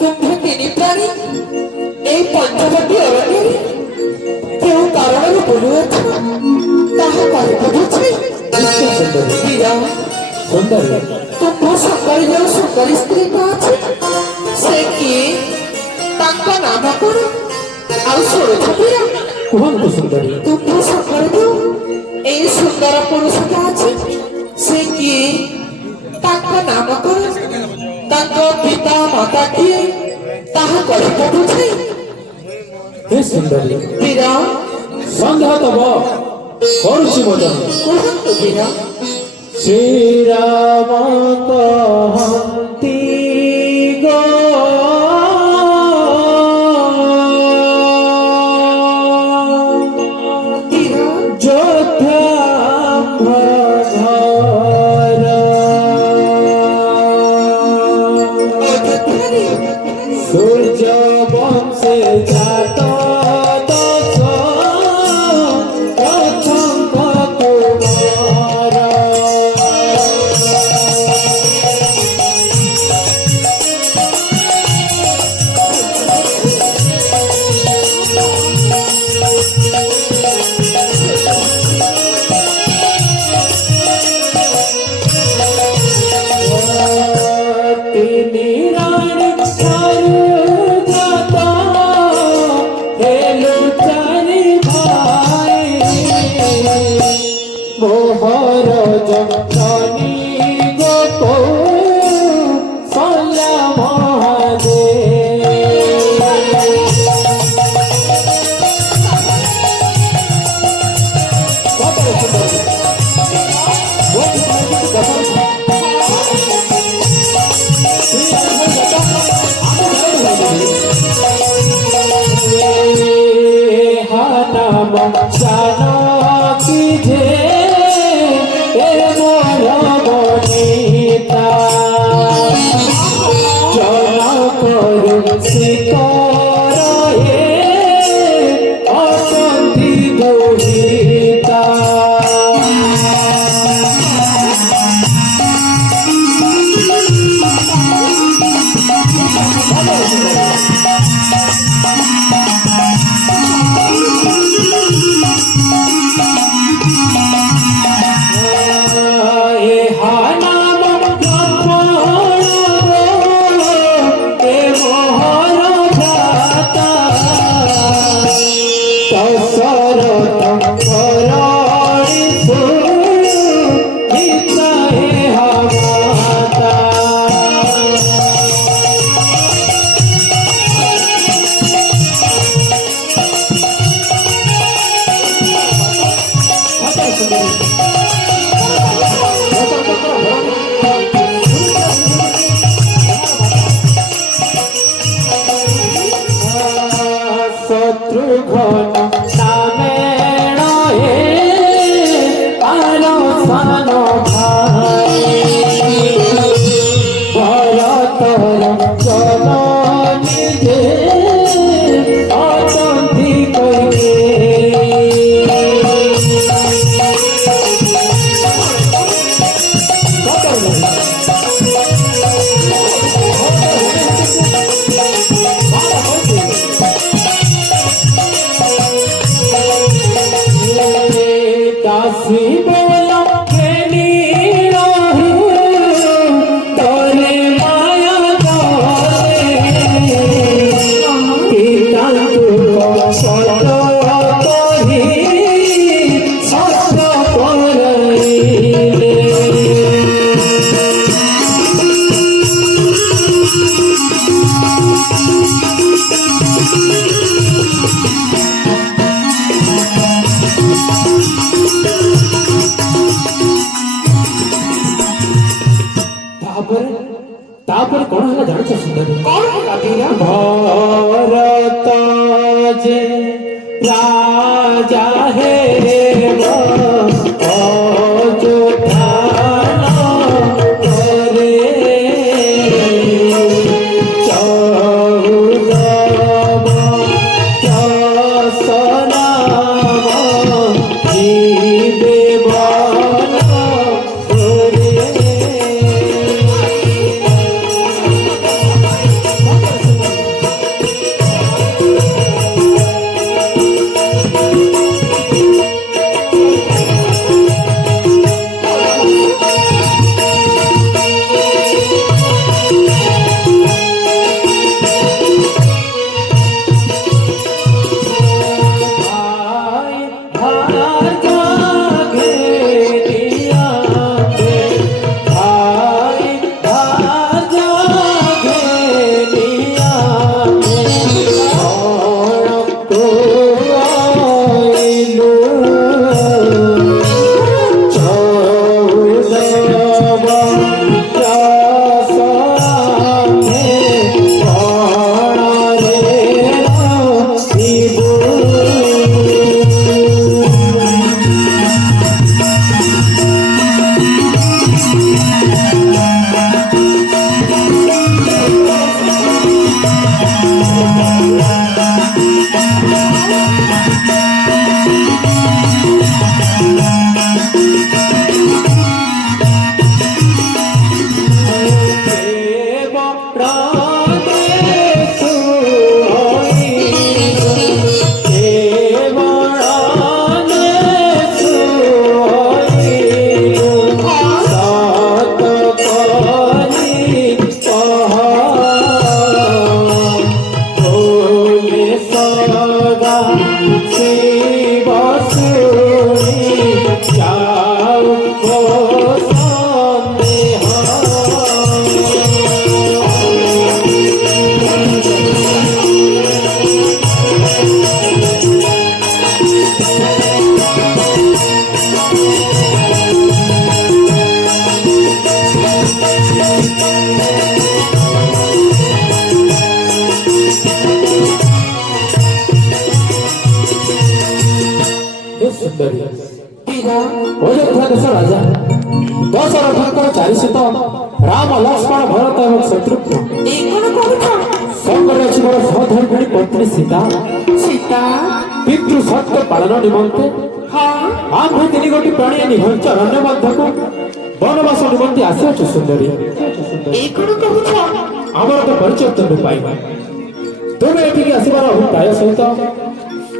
तुम्ही तिन्ही प्राणी এই পঞ্চবটী অরণ্যে কেউ কারণে বলুয়াছ তাহা কহিব বুঝি বীরা ତୁମ୍ଭ ସୁନ୍ଦରୀ ଯେଉଁ ସୁନ୍ଦରୀ ସ୍ତ୍ରୀଙ୍କ ଅଛି ସେ କିଏ ତାଙ୍କ ନାମ କଣ ଆଉ ଶୁଣୁଛ ବୀରା କୁହନ୍ତୁ ସୁନ୍ଦରୀ ତୁମ୍ଭ ସକାଳେ ଯେଉଁ এই ସୁନ୍ଦର ପୁରୁଷଟା ଅଛି ସେ କିଏ ତାଙ୍କ ନାମ କଣ ତାଙ୍କ ପିତା ମାତା କିଏ ତାହା କହିବ ବୁଝି हे सुंदरी ବୀରା संध्या तब करुछि मदन କୁହନ୍ତୁ ବୀରା श्री राम कहन्ति गो जोधा घर सूर्य वंशे जात जानकी जे मोर बनीता जनक शिकर असंधि गौरीता शत्रुघ्न नामेण हे पारसानो भाई भरतर जननी जे असंधि करिके दासी बोला खेली रहू तोरे माया जाने पिता तू सत कही सत करइले तापर कौन है जान सुंदर कौन है भरत যে রাজা হে অযোধ্যা করে চৌদব সনাম জীবে বল করে অযোধ্যা দেশের রাজা দশরথଙ୍କର ଚାରି ସୁତ ରାମ ଲକ୍ଷ୍ମଣ ଭରତ ଏବଂ ଶତ୍ରୁଘ୍ନ ସଙ୍ଗରେ ଅଛି ମୋର ସହଧର୍ମିଣୀ ପତ୍ନୀ ସୀତା ସୀତା ପିତୃ ସତ୍ୟ ପାଳନ ନିମନ୍ତେ ଆମ୍ଭେ ତିନି ଗୋଟି ପ୍ରାଣୀ ନିଘଞ୍ଚ ଅରଣ୍ୟ ମଧ୍ୟକୁ ବନବାସ ନିମନ୍ତେ ଆସିଅଛୁ ସୁନ୍ଦରୀ ଆମର ତ ପରିଚୟ ତୁମେ ପାଇବ ତୁମେ ଏଠିକି ଆସିବାର ଅଭିପ୍ରାୟ ସହିତ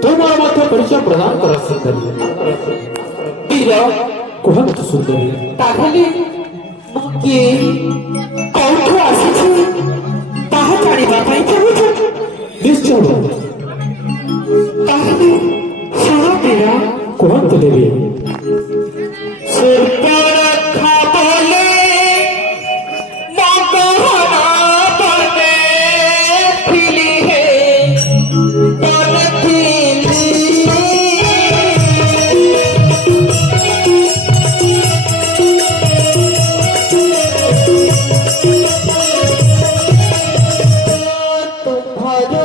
ତୁମର ମଧ୍ୟ ପରିଚୟ ପ୍ରଦାନ କର ସୁନ୍ଦରୀ କୁହନ୍ତୁ ସୁନ୍ଦରୀ ତାହେଲେ ମୁଁ କିଏ କୋଉଠୁ ଆସିଛି ତାହା ଜାଣିବା ପାଇଁ ଚାହୁଁଛ ନିଶ୍ଚୟ ତାହେଲେ ଶୁଣ ପ୍ରିୟ କୁହନ୍ତୁ ଦେବୀ ସୁପରଖା ବୋଲେ ମଗହନ ବନେ ଥିଲି ହେ ବନେ ଥିଲି तुम्हारे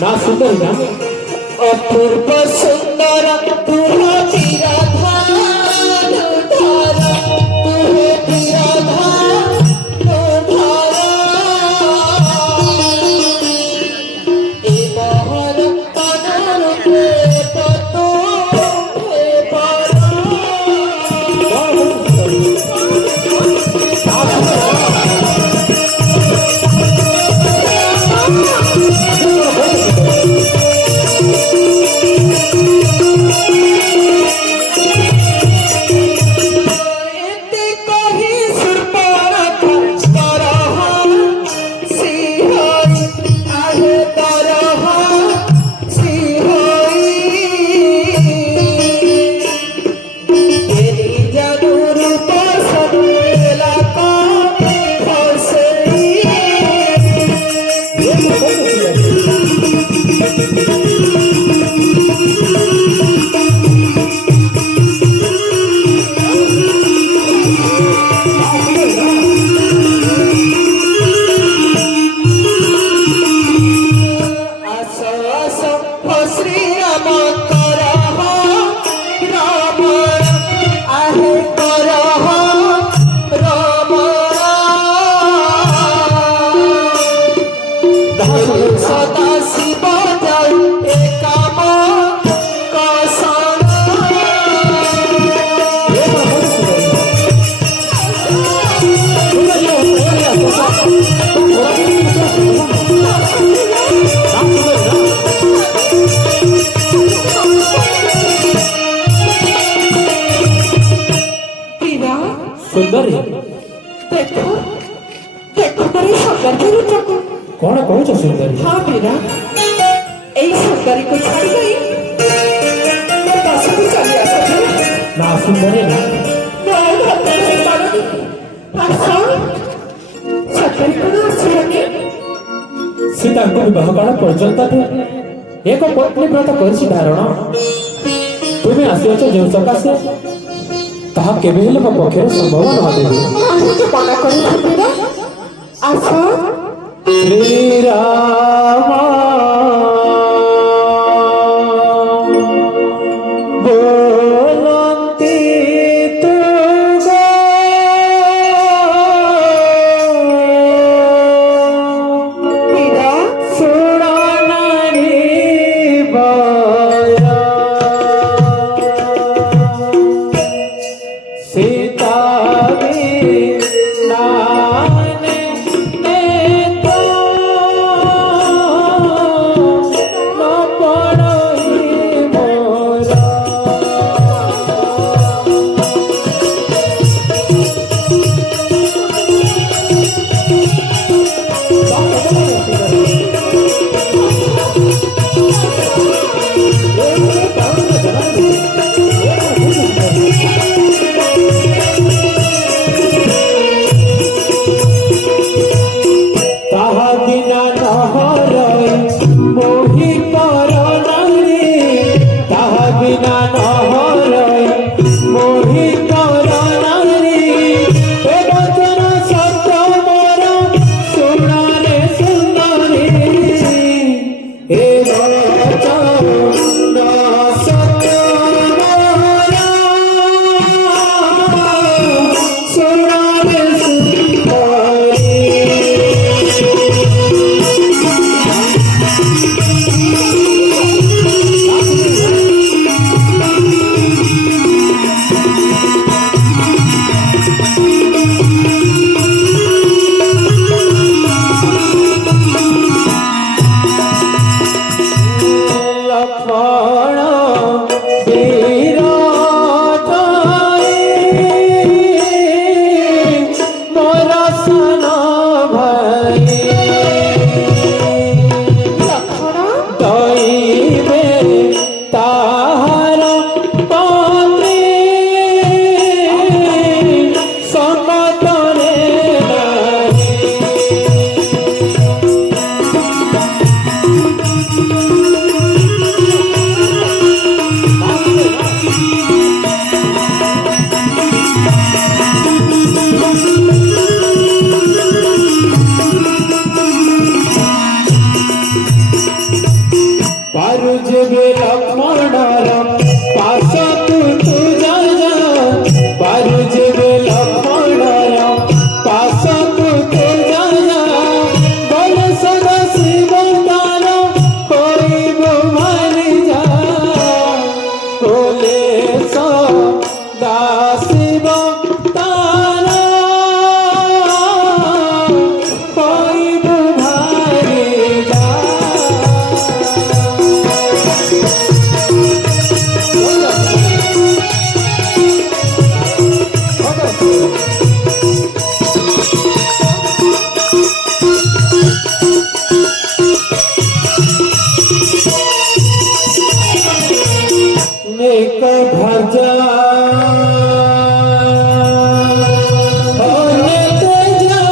ना सुंदर ना अपूर्व सुंदर तुहे बिराधान धारा तुहे बिराधान धारा ए महल तनर प्रेत तो हे पारा सुंदर देखो देखो तेरे सौंदर्य रूचक कौन कौन सुंदर हाँ मीरा এই সুন্দরীকে ছাড়ি গই তো পাশে চলে আসছে ना सुंदर ना सीता को विवाह काल पर्यंत एक पत्नी व्रत कर धारण तुम्हें आसीच जो सकाशे ताहा केबे हेले मो पक्षे संभव न देबे मना कर आस श्री राम बोलंती तू मीरा सुनानी बाया सीता नाने ने तो লক্ষণ দইবে তাহার পত্রে সমতরে নাই। पारु जेबे लक्ष्मणर पास तू जा जा, पारु जेबे लक्ष्मणर पास तू जा जा, बल सदा शिव तार होइब मारि जा, बोले सदा शिव तार होइब मारि जा। नेक भजा होने तेजा,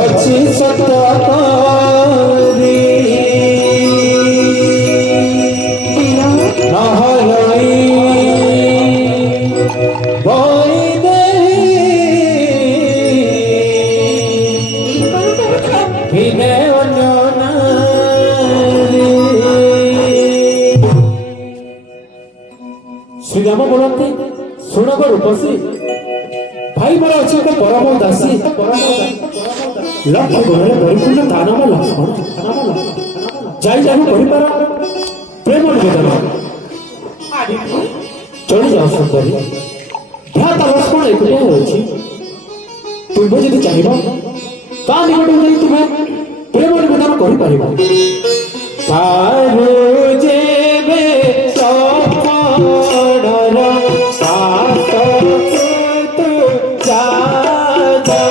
अच्छी सत्ता करी नहरई बोई दे विने अन्य श्रीराम बोलते शुणव रूपसी भाई मोर अच्छे एक परम दासी लक्ष्य गुणरे परिपूर्ण दानव लक्ष्मण जाई जाई कहिपार प्रेम निवेदन चली जाओ सुंदरी ध्यात लक्ष्मण एकुटिया होछि तुम यदि चाहिबो ता निकट जाई तुमे प्रेम निवेदन करि परिबो। पारो जेबे लक्ष्मणर पास तू जा जा,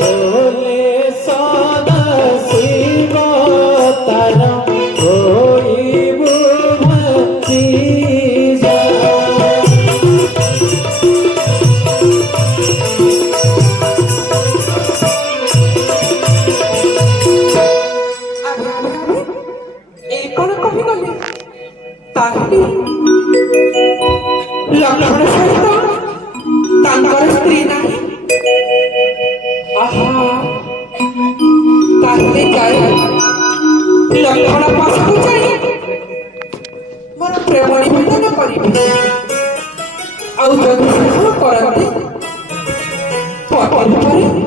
बोले सदा शिव तार होइब मारि जा। এই কোন কবি গলে তাহলে লক্ষণ সহিত তাঙ্কর স্ত্রী নাই। আহা তাহলে যাই লক্ষণ পাশକୁ যাই ମୋର ପ୍ରେମ ନିବେଦନ କରିବି। ଆଉ ଯଦି ଶେଷ କରନ୍ତି ପରେ